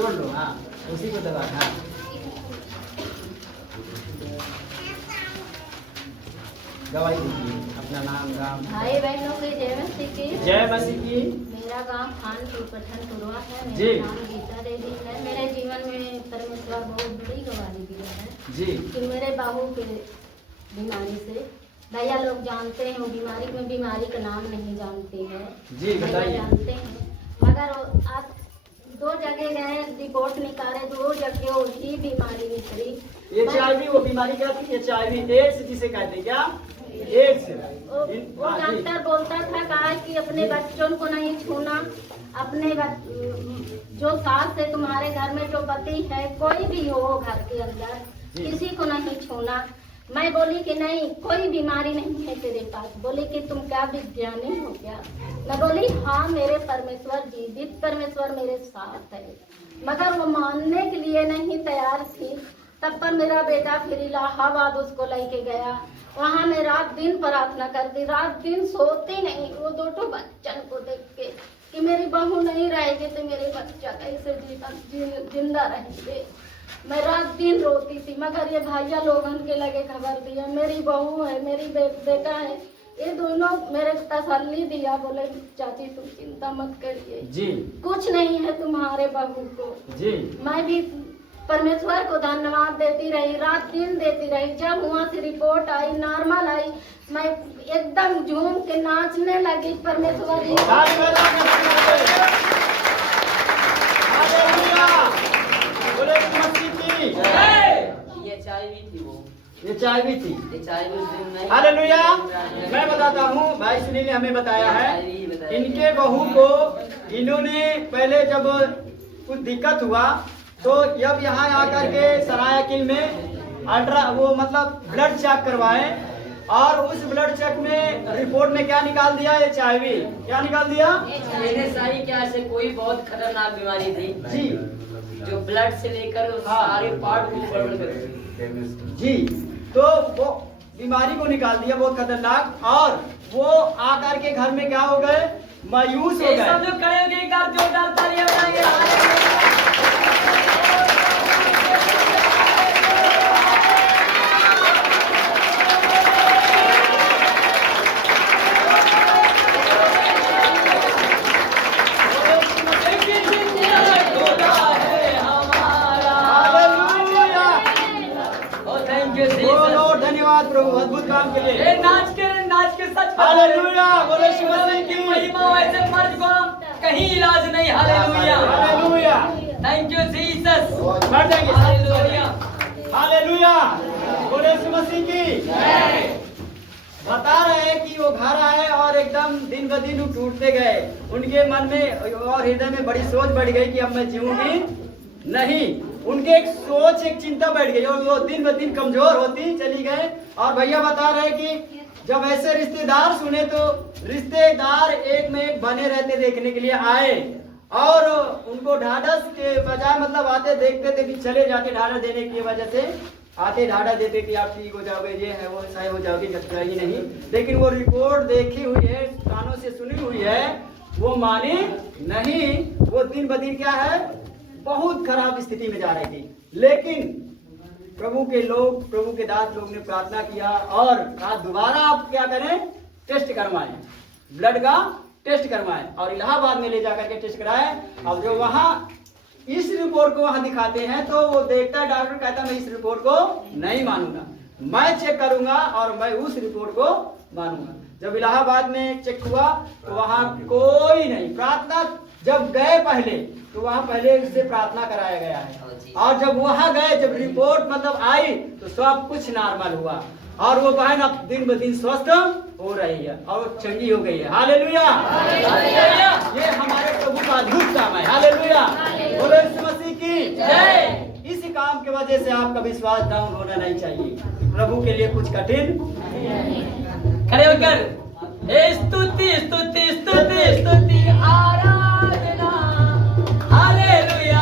जोड़ लो। हाँ, उसी को दबा। हाँ, दवाई दीजिए। अपना नाम गाँव। भाई बहनों की जय मसीह की। जय मसीह की। मेरा गांव खानपुर पठानपुरवा है। जी। मेरा नाम गीता देवी है। मेरे जीवन में परमेश्वर बहुत बड़ी गवाही दिया है जी। कि मेरे बाबू के बीमारी से, भैया लोग जानते हैं वो बीमारी का नाम नहीं जानते हैं। जी, बताइए। जानते हैं मगर आज 2 जगह गए, रिपोर्ट निकाले, 2 जगह वही बीमारी निकली। HIV वो बीमारी क्या थी? HIV एड्स जिसे कहते हैं। क्या? एड्स। वो डॉक्टर बोलता था कहा कि अपने बच्चों को नहीं छूना, अपने जो सास है तुम्हारे घर में जो पति है कोई भी हो घर के अंदर किसी को नहीं छूना। मैं बोली कि नहीं कोई बीमारी नहीं है तेरे पास। बोली कि तुम क्या विज्ञानी हो क्या? मैं बोली हाँ मेरे परमेश्वर जीवित परमेश्वर मेरे साथ है। मगर वो मानने के लिए नहीं तैयार थी। तब पर मेरा बेटा फिर इलाहाबाद उसको लेके गया। वहाँ मैं रात दिन प्रार्थना करती, रात दिन सोती नहीं वो 2 बच्चन को देख के कि मेरी बहू नहीं रहेगी तो मेरे बच्चा कैसे जिंदा रहेंगे। मैं रात दिन रोती थी। मगर ये भैया लोगन के लगे खबर दिया मेरी बहू है मेरी बेटा है, ये दोनों मेरे तसल्ली दिया। बोले चाची तुम चिंता मत करिए जी, कुछ नहीं है तुम्हारे बहू को। जी। मैं भी परमेश्वर को धन्यवाद देती रही, रात दिन देती रही। जब वहाँ से रिपोर्ट आई नॉर्मल आई, मैं एकदम झूम के नाचने लगी। परमेश्वर जी ये चाय भी थी। हालेलुया। मैं बताता हूँ, भाई सुनील ने हमें बताया है इनके बहू को इन्होंने पहले जब कुछ दिक्कत हुआ तो जब यहाँ आकर के सराय किल में वो मतलब ब्लड चेक करवाए और उस ब्लड चेक में रिपोर्ट में क्या निकाल दिया? HIV। क्या निकाल दिया? सारी क्या से कोई बहुत खतरनाक बीमारी थी जी, जो ब्लड से लेकर सारे पार्ट को गड़बड़ कर देती। जी। तो वो बीमारी को निकाल दिया बहुत खतरनाक, और वो आकर के घर में क्या हो गए? मायूस हो गए। सब लोग खड़े होकर एक बार जोरदार तालियां बजाएंगे। धन्यवाद प्रभु अद्भुत काम के लिए। नाच के सच हालेलुया। बोले यीशु मसीह की महिमा। ऐसे मर्द को कहीं इलाज नहीं। Hallelujah, hallelujah. Thank you Jesus. बढ़ जाएंगे। Hallelujah, hallelujah. बोले यीशु मसीह की। बता रहे हैं कि वो घर आए और एकदम दिन ब दिन टूटते गए। उनके मन में और हृदय में बड़ी सोच बढ़ गई कि अब मैं जीऊंगी नहीं। उनके एक सोच एक चिंता बैठ गई और वो दिन ब दिन कमजोर होती चली गए। और भैया बता रहे कि जब ऐसे रिश्तेदार सुने तो रिश्तेदार एक में एक बने रहते देखने के लिए आए और उनको ढाढ़स के बजाय मतलब आते देखते थे कि चले जाते ढाढ़स देने की वजह से आते ढाढ़ा देते कि आप ठीक हो जाओगे, ये है वो सही हो जाओगे, जब ही नहीं। लेकिन वो रिपोर्ट देखी हुई है, कानों से सुनी हुई है, वो माने नहीं। वो दिन ब दिन क्या है बहुत खराब स्थिति में जा रही थी। लेकिन प्रभु के लोग, प्रभु के दास लोग ने प्रार्थना किया और कहा दोबारा आप क्या करें? टेस्ट करवाएं, ब्लड का टेस्ट करवाएं। और इलाहाबाद में ले जाकर के टेस्ट कराएं। अब जो वहां इस रिपोर्ट को वहां दिखाते हैं तो वो देखता है, डॉक्टर कहता है मैं इस रिपोर्ट को नहीं मानूंगा, मैं चेक करूंगा और मैं उस रिपोर्ट को मानूंगा। जब इलाहाबाद में चेक हुआ तो वहां कोई नहीं। प्रार्थना जब गए पहले तो वहां पहले उससे प्रार्थना कराया गया है और जब वहां गए, जब रिपोर्ट मतलब आई तो सब कुछ नॉर्मल हुआ और वो बहन अब दिन ब दिन स्वस्थ हो रही है और चंगी हो गई है। हालेलुया। ये हमारे प्रभु का अद्भुत काम है। हालेलुया। बोलो यीशु मसीह की जय। इस काम की वजह से आपका विश्वास डाउन होना नहीं चाहिए। प्रभु के लिए कुछ कठिन खड़े होकर स्तुति स्तुति स्तुति स्तुति आराधना। हालेलुया